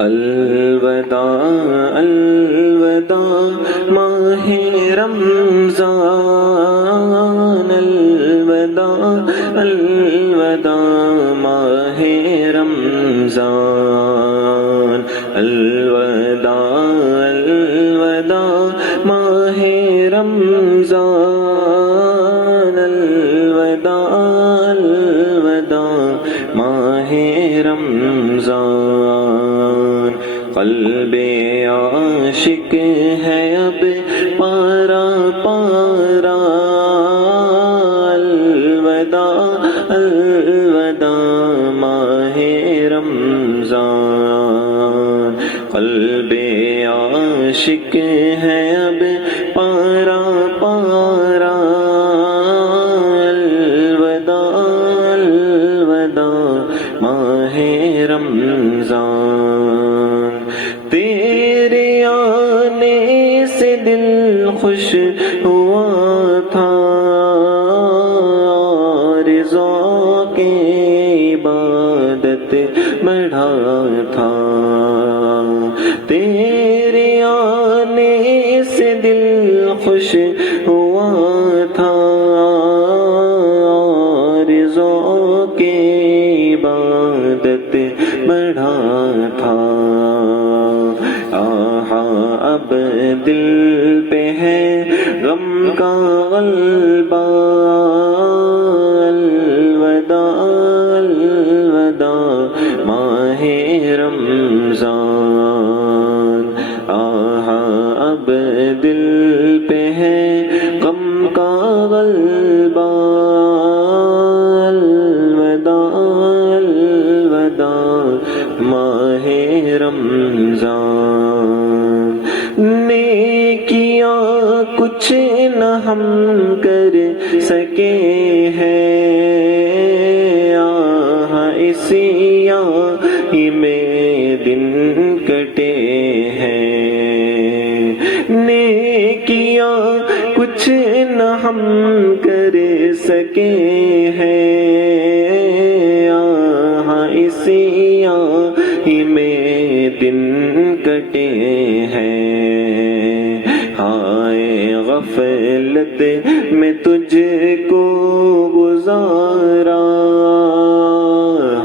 الوداع الوداع ماہ رمضان، الوداع الوداع ماہ رمضان، الوداع الوداع ماہ رمضان، الوداع الوداع ماہ رمضان، قلب عاشق ہے اب پارا پارا، الوداع الوداع ماہ رمضان، قلب عاشق ہے اب پارا پارا، الوداع الوداع ماہ رمضان، تیرے آنے سے دل خوش ہوا تھا، ذوق عبادت بڑھا تھا، تیرے آنے سے دل خوش ہوا تھا، ذوق عبادت بڑھا تھا، آہا اب دل پہ ہے غم کا غلبہ، الوداع الوداع ماہ رمضان، آہا اب دل پہ ہے غم کا غلبہ، الوداع الوداع ماہ رمضان، نیکیاں کچھ نہ ہم کر سکے ہیں، اسی ہی میں دن کٹے ہیں، نیکیاں کچھ نہ ہم کر سکے ہیں، اسی ہی میں دن کٹے ہیں، ہائے غفلت میں تجھ کو گزارا،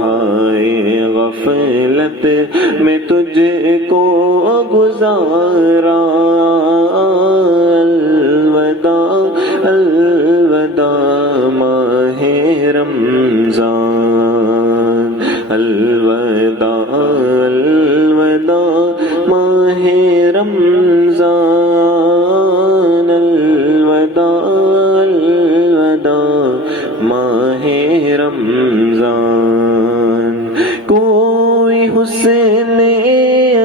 ہائے غفلت میں تجھ کو گزارا، الوداع الوداع ماہ رمضان، الوداع الوداع ماہ رمضان، الوداع الوداع ماہ رمضان، کوئی حسن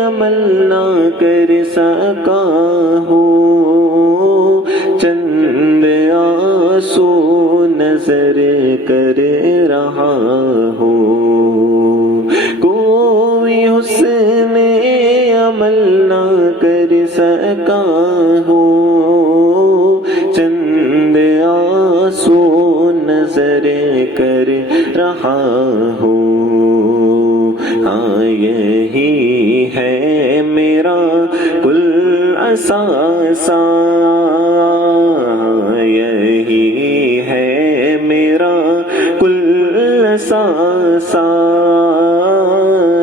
عمل نہ کر سکا ہو، چند آنسو نظر کر رہا ہو، کوئی حسن عمل نہ کر سکا ہو، چند آنسو نظر کر رہا ہو، ہاں یہی ہے میرا کل اثاثہ، یہی ہے میرا کل اثاثہ،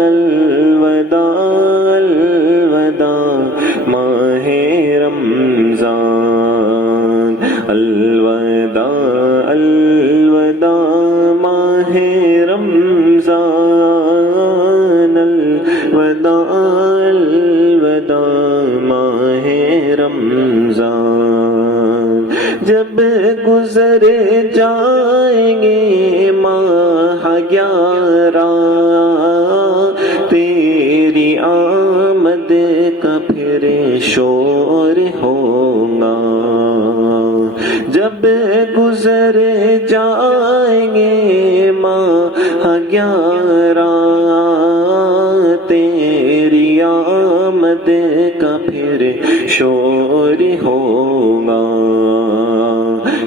الوداع الوداع ماہ رمضان، الوداع الوداع ماہ رمضان، الوداع الوداع ماہ رمضان، جب گزر جائیں گے ماہ 11 تیری آمد کا پھر شور ہوگا، جب گزر جائیں گے ماہ 11 تیری آمد کا پھر شور ہوگا،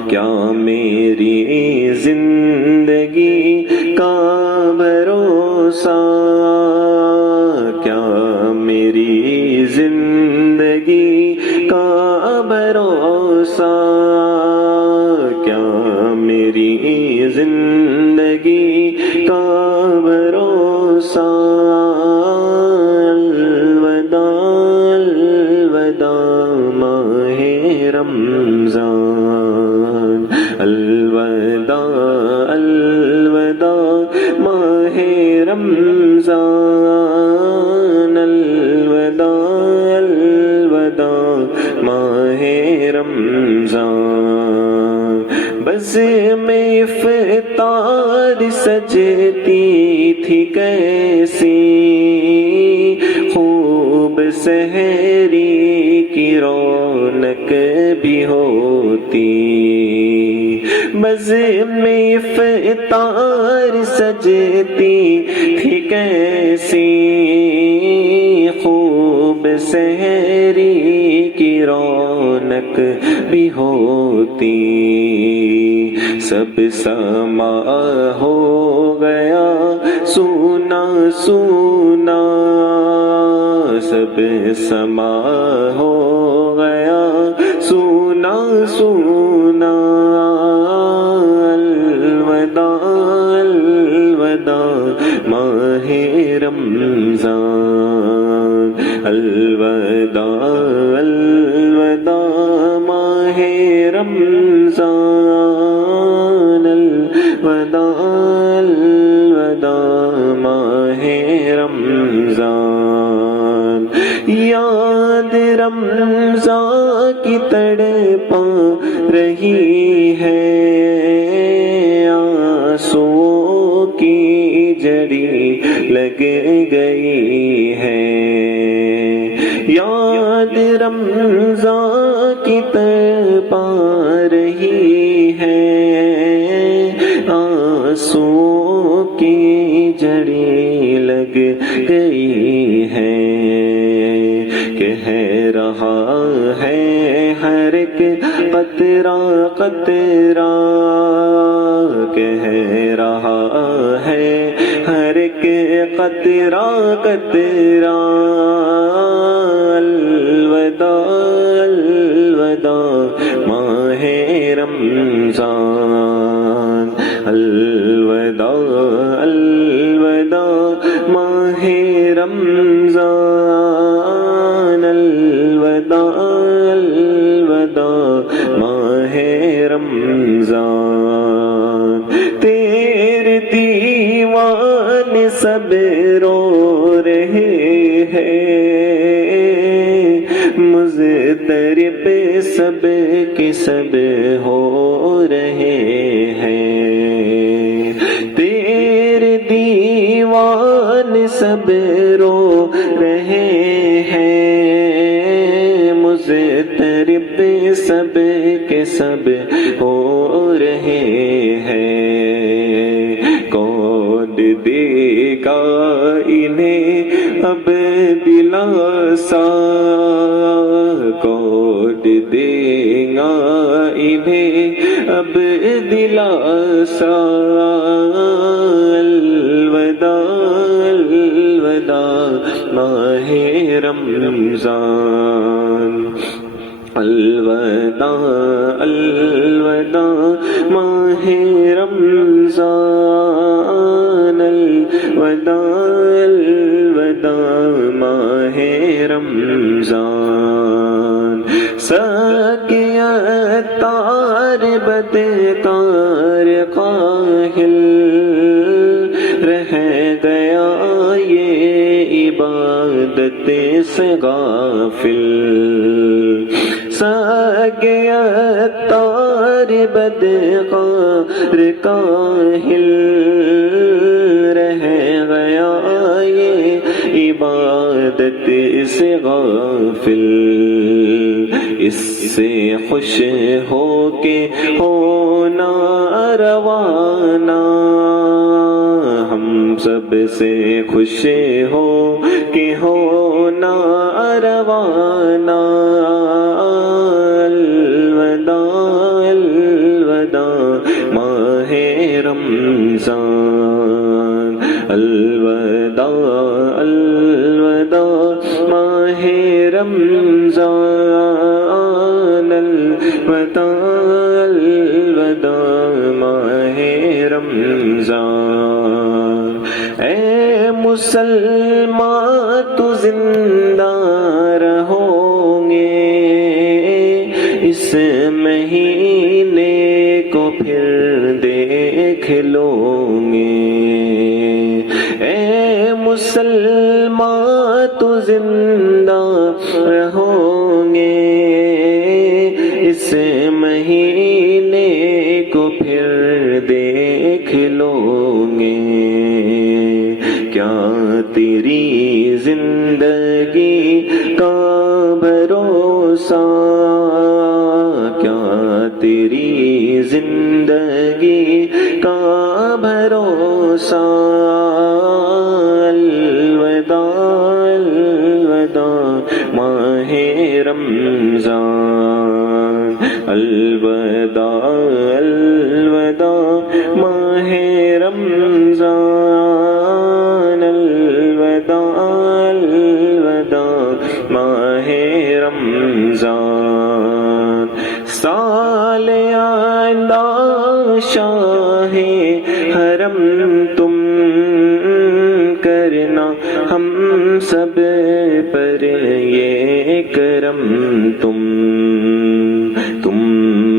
کیا میری زندگی کا بھروسہ، کیا سجتی تھی کیسی خوب سحری کی رونق بھی ہوتی بزم افطار سجتی تھی کیسی خوب سحری کی رونق بھی ہوتی سب سما ہو گیا سونا سونا سب سما ہو گیا سونا سونا الوداع الوداع ماہ رمضان الوداع الوداع ماہ رمضان الوداع الوداع ماہ رمضان یاد رمضان کی تڑپا رہی ہے آنسوؤں کی جڑی لگ گئی ہے یاد رمضان کی تڑپا رہی ہے آنسوؤں کی جڑی لگ گئی ہے کہہ رہا ہے ہر ایک قطرہ قطرہ کہہ رہا ہے ہر ایک قطرہ قطرہ الوداع الوداع ماہ رمضان الوداع الوداع ماہ رمضان الوداع الوداع ماہ رمضان تیرے دیوان سب رو رہے ہیں مضطرب سب کے سب ہو رہے ہیں تیرے دیوان سب رو رہے ہیں مضطرب سب کے سب ہو رہے ہیں کون دے گا انہیں اب دلاسا کون دے گا انہیں اب دلاسا الوداع الوداع ماہ رمضان الوداع الوداع ماہ رمضان الوداع الوداع ماہ رمضان ساقیہ تار بدکار قاہل رہ گیا یہ عبادت سے غافل ساقیہ تار بدکار قاہل رہ گیا یہ عبادت سے غافل اس سے خوش ہو کے ہونا روانہ ہم سب سے خوش ہو کے ہونا روانہ الوداع الوداع ماہ رمضان الوداع الوداع ماہ رمضان الوداع الوداع ماہ رمضان اے مسلمان تو زندہ رہو گے اس مہینے کو پھر دیکھ لو گے اے مسلمان تو زندہ رہو گے اس مہینے کو پھر دیکھ لو گے زندگی کا بھروسہ، کیا تیری زندگی کا بھروسہ، الوداع الوداع ماہ رمضان، الوداع الوداع ماہ رمضان، الوداع الوداع ماہ رمضان، سال آئندہ شاہ حرم تم کرنا ہم سب پر یہ کرم، تم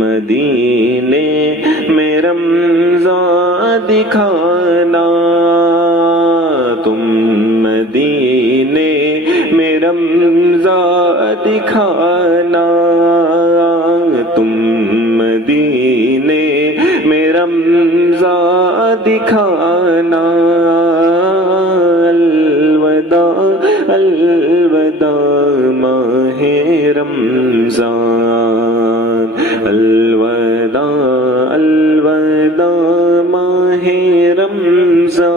مدینے میں رمضان دکھانا، تم مدینے میں رمضان دکھانا، تم مدینے میں رمضان دکھانا، الوداع الوداع ماہ رمضان، الوداع الوداع ماہ رمضان،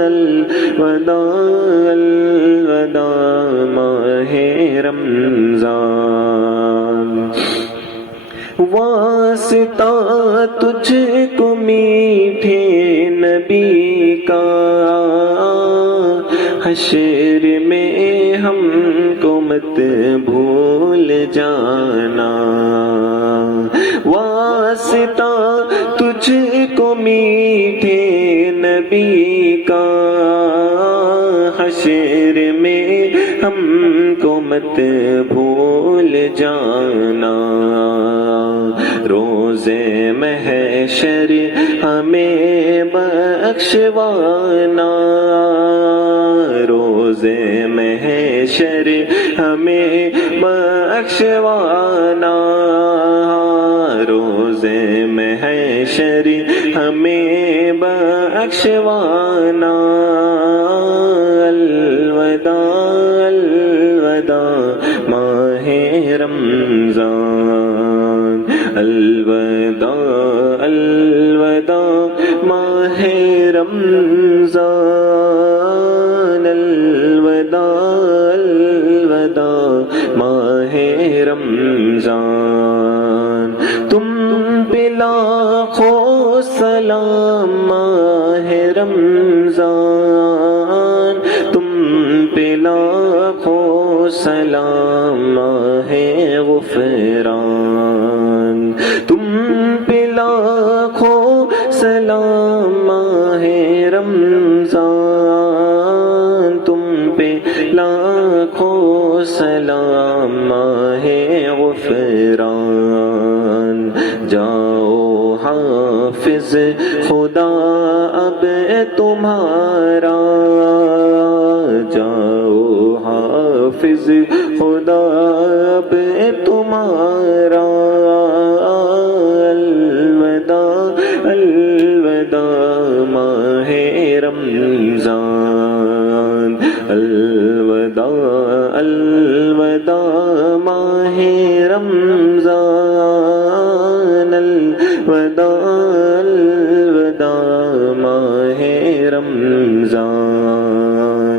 الوداع الوداع ماہ رمضان، واسطہ تجھ کو میٹھے نبی کا، حشر میں ہم کو مت بھول جانا، واسطہ تجھ کو میٹھے نبی کا، حشر میں ہم کو مت بھول جانا، روزے محشر ہمیں بخشوانا، روزے محشر ہمیں بخشوانا، روزے محشر ہمیں بخشوانا، الوداع الوداع ماہ رمضان، الوداع الوداع ماہ رمضان، الوداع الوداع ماہ رمضان، تم پہ لاکھوں سلام ماہ رمضان، تم پہ لاکھوں سلام ماہ غفران، تم پہ لاکھوں سلام ماہ رمضان، تم پہ لاکھوں سلام ماہ غفران، جاؤ حافظ خدا اب تمہارا، جاؤ حافظ خدا اب تمہارا، الوداع الوداع ماہ رمضان، الوداع الوداع ماہ رمضان، الوداع الوداع ماہ رمضان،